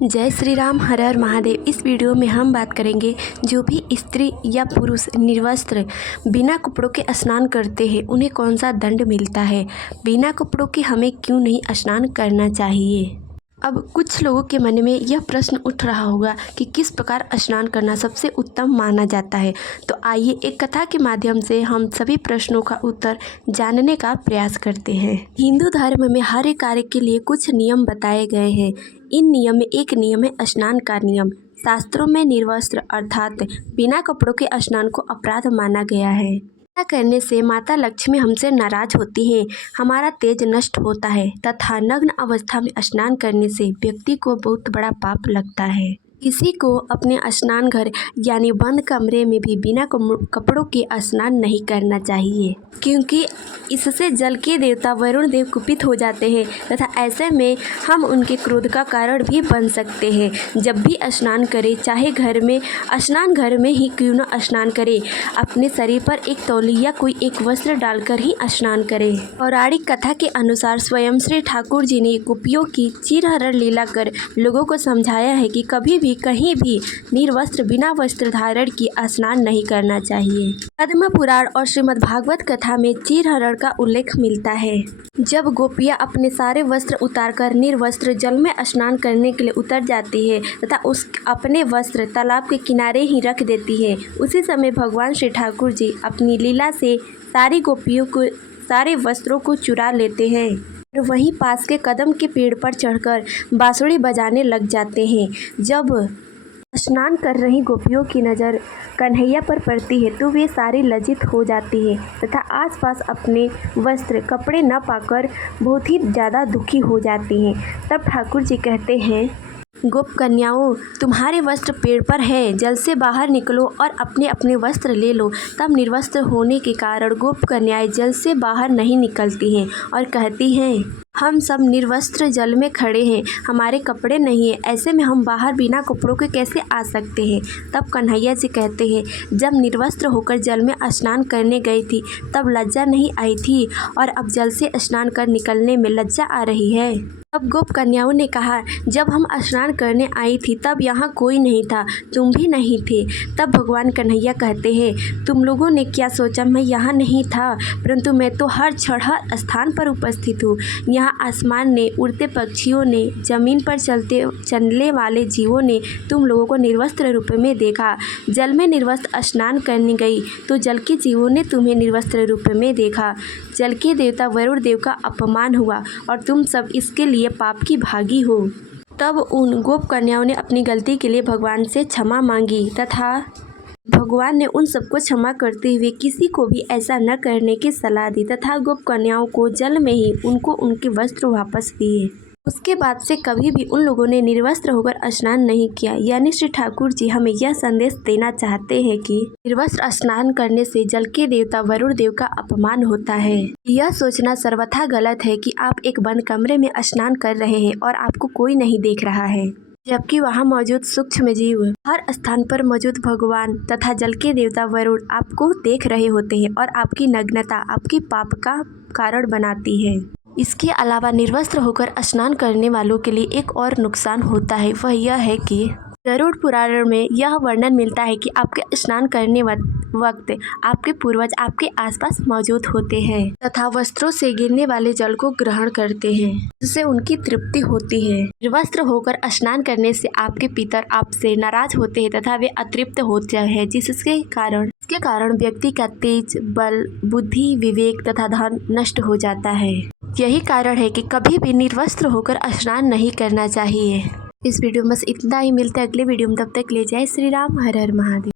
जय श्री राम, हर हर महादेव। इस वीडियो में हम बात करेंगे जो भी स्त्री या पुरुष निर्वस्त्र बिना कपड़ों के स्नान करते हैं उन्हें कौन सा दंड मिलता है। बिना कपड़ों के हमें क्यों नहीं स्नान करना चाहिए। अब कुछ लोगों के मन में यह प्रश्न उठ रहा होगा कि किस प्रकार स्नान करना सबसे उत्तम माना जाता है। तो आइए एक कथा के माध्यम से हम सभी प्रश्नों का उत्तर जानने का प्रयास करते हैं। हिंदू धर्म में हर एक कार्य के लिए कुछ नियम बताए गए हैं। इन नियम में एक नियम है स्नान का नियम। शास्त्रों में निर्वस्त्र अर्थात बिना कपड़ों के स्नान को अपराध माना गया है। ऐसा करने से माता लक्ष्मी हमसे नाराज होती हैं, हमारा तेज नष्ट होता है तथा नग्न अवस्था में स्नान करने से व्यक्ति को बहुत बड़ा पाप लगता है। किसी को अपने स्नान घर यानी बंद कमरे में भी बिना कपड़ों के स्नान नहीं करना चाहिए, क्योंकि इससे जल के देवता वरुण देव कुपित हो जाते हैं तथा ऐसे में हम उनके क्रोध का कारण भी बन सकते हैं। जब भी स्नान करें, चाहे घर में स्नान घर में ही क्यों न स्नान करें, अपने शरीर पर एक तौलिया कोई एक वस्त्र डालकर ही स्नान करें। पौराणिक कथा के अनुसार स्वयं श्री ठाकुर जी ने गोपियों की चीरहरण लीला कर लोगों को समझाया है कि कभी भी कहीं भी निर्वस्त्र बिना वस्त्र धारण की स्नान नहीं करना चाहिए। पद्म पुराण और श्रीमद् भागवत कथा में चीरहरण का उल्लेख मिलता है। जब गोपियां अपने सारे वस्त्र उतारकर निर्वस्त्र जल में स्नान करने के लिए उतर जाती है तथा उस अपने वस्त्र तालाब के किनारे ही रख देती है, उसी समय भगवान श्री ठाकुर जी अपनी लीला से सारी गोपियों को सारे वस्त्रों को चुरा लेते हैं और वहीं पास के कदम के पेड़ पर चढ़कर बांसुरी बजाने लग जाते हैं। जब स्नान कर रही गोपियों की नज़र कन्हैया पर पड़ती है तो वे सारी लज्जित हो जाती हैं तथा आसपास अपने वस्त्र कपड़े न पाकर बहुत ही ज़्यादा दुखी हो जाती हैं। तब ठाकुर जी कहते हैं, गोप कन्याओं, तुम्हारे वस्त्र पेड़ पर है, जल से बाहर निकलो और अपने अपने वस्त्र ले लो। तब निर्वस्त्र होने के कारण गोप कन्याएं जल से बाहर नहीं निकलती हैं और कहती हैं, हम सब निर्वस्त्र जल में खड़े हैं, हमारे कपड़े नहीं हैं, ऐसे में हम बाहर बिना कपड़ों के कैसे आ सकते हैं। तब कन्हैया जी कहते हैं, जब निर्वस्त्र होकर जल में स्नान करने गई थी तब लज्जा नहीं आई थी और अब जल से स्नान कर निकलने में लज्जा आ रही है। अब गोप कन्याओं ने कहा, जब हम स्नान करने आई थी तब यहाँ कोई नहीं था, तुम भी नहीं थे। तब भगवान कन्हैया कहते हैं, तुम लोगों ने क्या सोचा मैं यहाँ नहीं था, परंतु मैं तो हर क्षण हर स्थान पर उपस्थित हूँ। यहाँ आसमान ने, उड़ते पक्षियों ने, जमीन पर चलने वाले जीवों ने तुम लोगों को निर्वस्त्र रूप में देखा। जल में निर्वस्त्र स्नान करने गई तो जल के जीवों ने तुम्हें निर्वस्त्र रूप में देखा। जल के देवता वरुण देव का अपमान हुआ और तुम सब इसके लिए पाप की भागी हो। तब उन गोप कन्याओं ने अपनी गलती के लिए भगवान से क्षमा मांगी तथा भगवान ने उन सबको क्षमा करते हुए किसी को भी ऐसा न करने की सलाह दी तथा गोप कन्याओं को जल में ही उनको उनके वस्त्र वापस दिए। उसके बाद से कभी भी उन लोगों ने निर्वस्त्र होकर स्नान नहीं किया। यानी श्री ठाकुर जी हमें यह संदेश देना चाहते हैं कि निर्वस्त्र स्नान करने से जल के देवता वरुण देव का अपमान होता है। यह सोचना सर्वथा गलत है कि आप एक बंद कमरे में स्नान कर रहे हैं और आपको कोई नहीं देख रहा है, जबकि वहां मौजूद सूक्ष्म जीव, हर स्थान पर मौजूद भगवान तथा जल के देवता वरुण आपको देख रहे होते हैं और आपकी नग्नता आपकी पाप का कारण बनाती है। इसके अलावा निर्वस्त्र होकर स्नान करने वालों के लिए एक और नुकसान होता है, वह यह है कि गरुड़ पुराण में यह वर्णन मिलता है कि आपके स्नान करने वक्त आपके पूर्वज आपके आसपास मौजूद होते हैं तथा वस्त्रों से गिरने वाले जल को ग्रहण करते हैं, जिससे उनकी तृप्ति होती है। निर्वस्त्र होकर स्नान करने से आपके पितर आपसे नाराज होते हैं तथा वे अतृप्त होते हैं, जिसके कारण व्यक्ति का तेज, बल, बुद्धि, विवेक तथा धन नष्ट हो जाता है। यही कारण है कि कभी भी निर्वस्त्र होकर स्नान नहीं करना चाहिए। इस वीडियो में बस इतना ही। मिलता है अगले वीडियो में, तब तक ले जय श्री राम, हर हर महादेव।